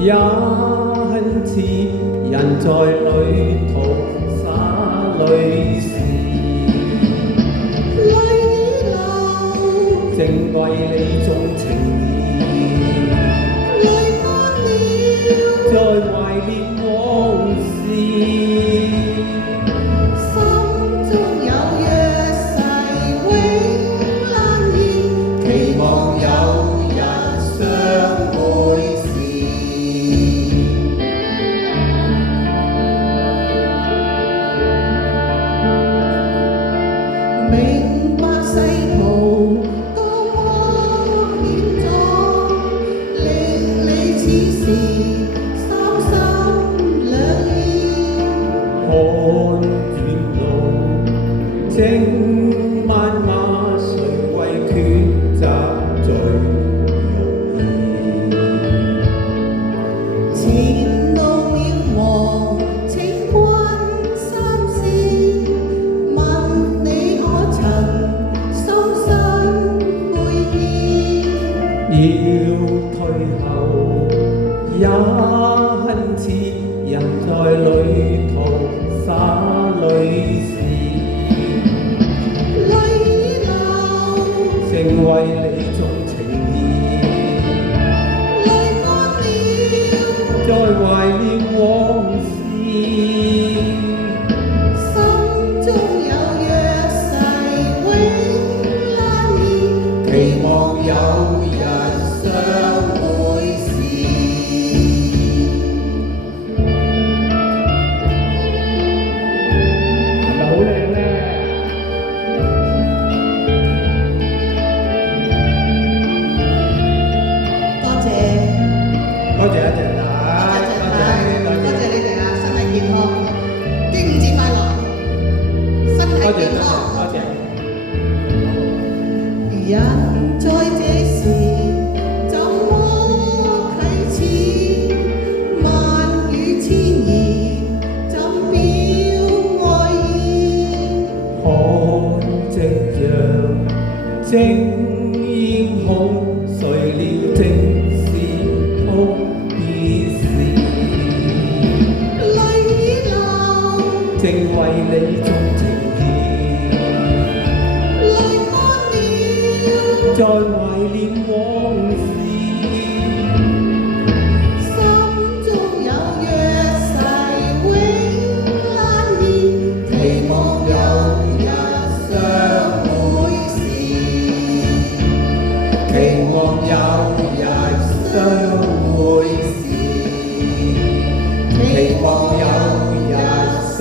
也很似人在旅途灑淚時，淚已流，正為你種情意，淚乾了，在懷念往事，心中有約誓永難言，期望有日相會時。明白世途多麼險阻，令你此時三心兩意。看遠路，正漫馬，誰為抉擇最容易？前路渺茫，請君三思。問你可曾心生悔意？要退後，也很似人在旅途灑淚時，淚已流，正為你種情意，淚乾了，在懷念往事，心中有約誓永難言，期望有日相會時。係咪好靚呢？多謝，多謝一謝多大，謝多多謝你哋啊！身體健康，端午節快樂，身體健康。多謝。人在這時怎麼啟齒？萬語千言怎表愛意？看夕陽正煙空，誰料正是哭意時，淚已流，正為你種情意，淚乾了，在懷念往事，心中有約誓永難言，期望有日相會時，期望有日相會時，期望有日相